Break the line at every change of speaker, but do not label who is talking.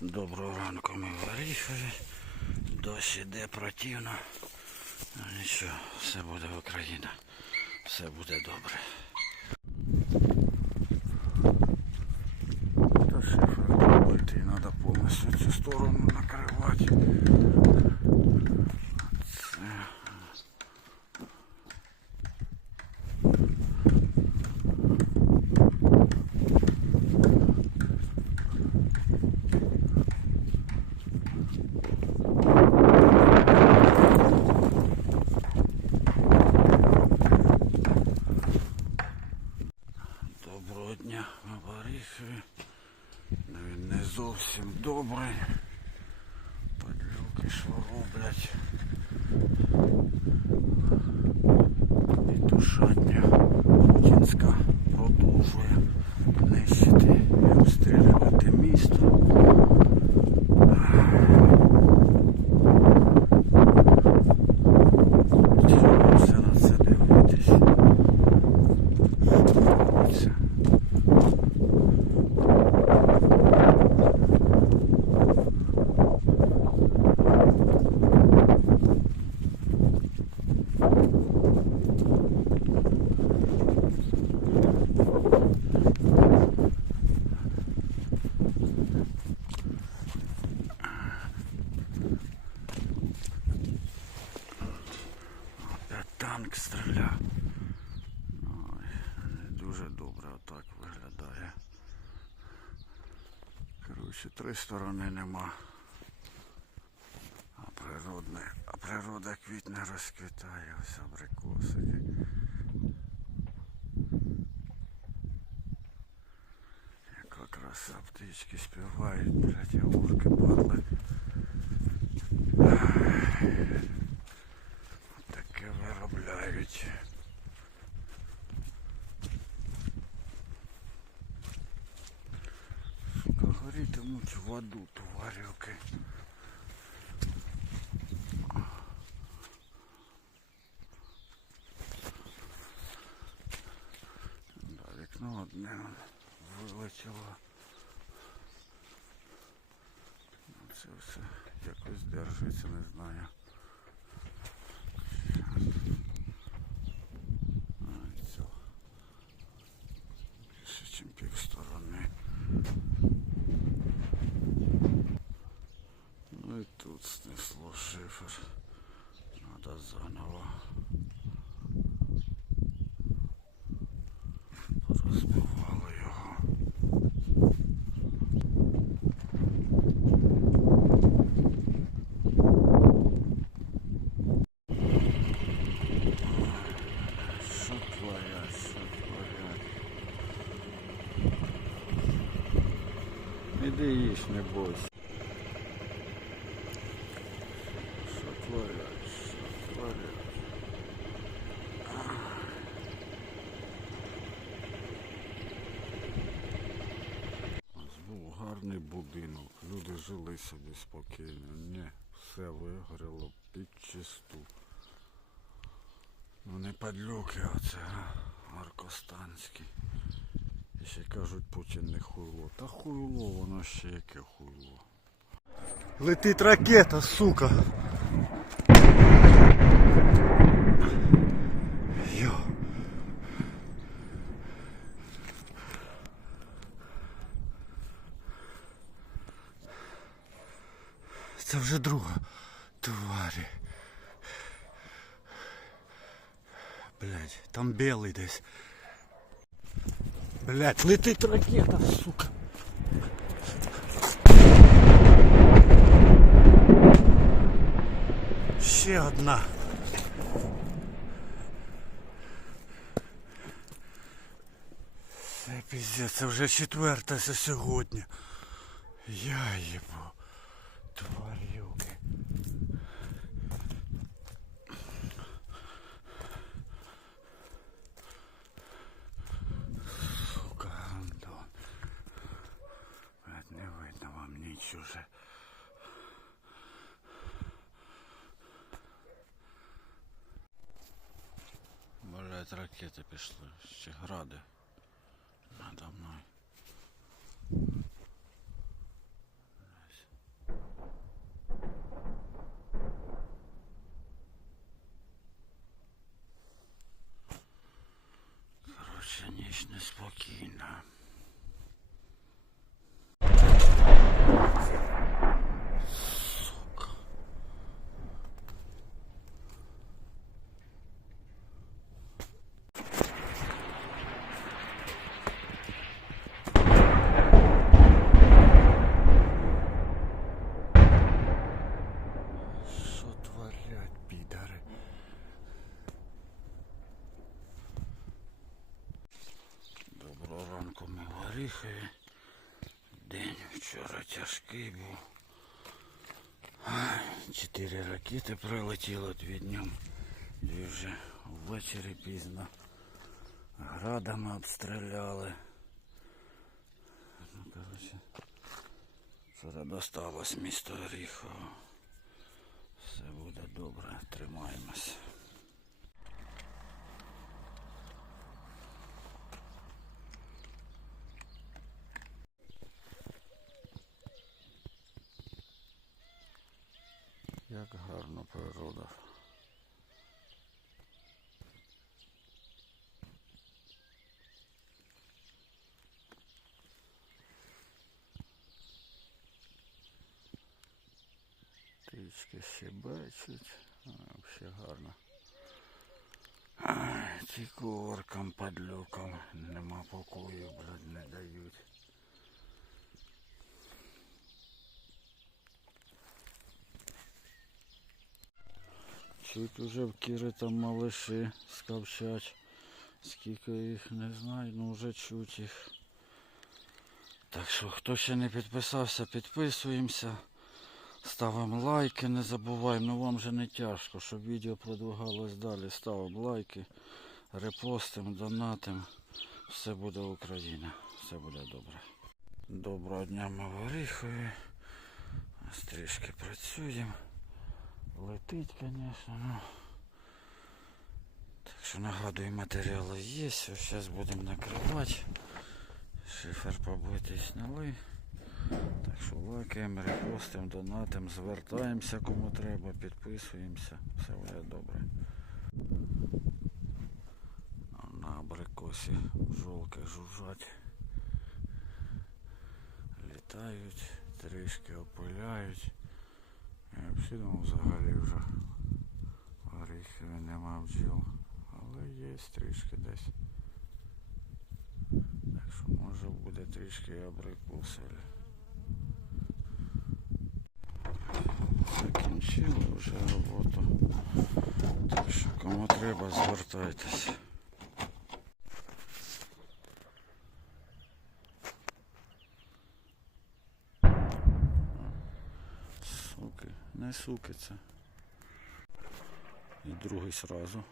Доброго ранку ми в Досі іде противно. Ну нічого, все буде Україна. Все буде добре. Йти, треба повністю цю сторону накривати. Це... Доброго дня, ми в Оріхові. Ну, Він не зовсім добрий. Подлюки що роблять. І тушання Путінська продовжує нищити і обстрілювати місто. Чому все на це дивитись? Це. Опять танк стріляв. Не дуже добре отак виглядає. Коротше, три сторони нема. А природне, а природа квітне розквітає, ось абрикосики. Яка краса птички співають, блядь, яворки падли. Виробляють. Сука, горітимуть в воду тварюки. Да, вікно одне вилетіло. Це все якось держиться, не знаю. А, цього. Більше, чим пів сторони. Ну і тут снесло шифер. Надо заново. Порозбивало його. Що творять, що творять? Іди їж, не бойся. Що творять, що творять? Ось був гарний будинок, люди жили собі спокійно. Ні, все вигоріло під чисту. Ну не падлюки оце, а Маркостанський. І ще кажуть, Путін не хуйло. Та хуйло, воно ще яке хуйло.
Летить ракета, сука. Це вже друга тварі. Блять, там білий десь. Блять, летить ракета, сука. Ще одна. Це піздець, це вже четверта за сьогодні. Я їбу. Тварюки. Сука, Антон. Блядь, не видно вам нічого. вже.
Блять, ракети пішли, ще гради. Надо мною. дихає. День вчора тяжкий був. Чотири ракети прилетіло дві днем. Дві вже ввечері пізно. Градами обстріляли. Ну, коротше, вчора досталось місто Оріхово. Як гарно природа. Птички. А, Взагалі гарно. Ай, ті куркам падлюкам нема покою, блядь, не дають. Чуть уже в Кіри там малыши скавчать. Скільки їх не знаю, ну вже чуть їх. Так що, хто ще не підписався, підписуємося. Ставимо лайки, не забуваємо, ну вам же не тяжко, щоб відео продвигалось далі. Ставимо лайки, репостимо, донатимо. Все буде Україна, все буде добре. Доброго дня ми в Оріхові. Ось Трішки працюємо. Летить, звісно, ну. Так що нагадую, матеріали є. Зараз будемо накривати. Шифер побитий сняли. Так що лайкаємо, репостимо, донатимо, звертаємося кому треба, підписуємося. Все буде добре. На абрикосі жолки жужжать. Літають, трішки опиляють. Я взагалі вже в Оріхові нема бджіл. Але є трішки десь. Так що може буде трішки і абрикосові. Закінчили вже роботу. Так що кому треба, звертайтеся. Суки, не суки це. І другий сразу.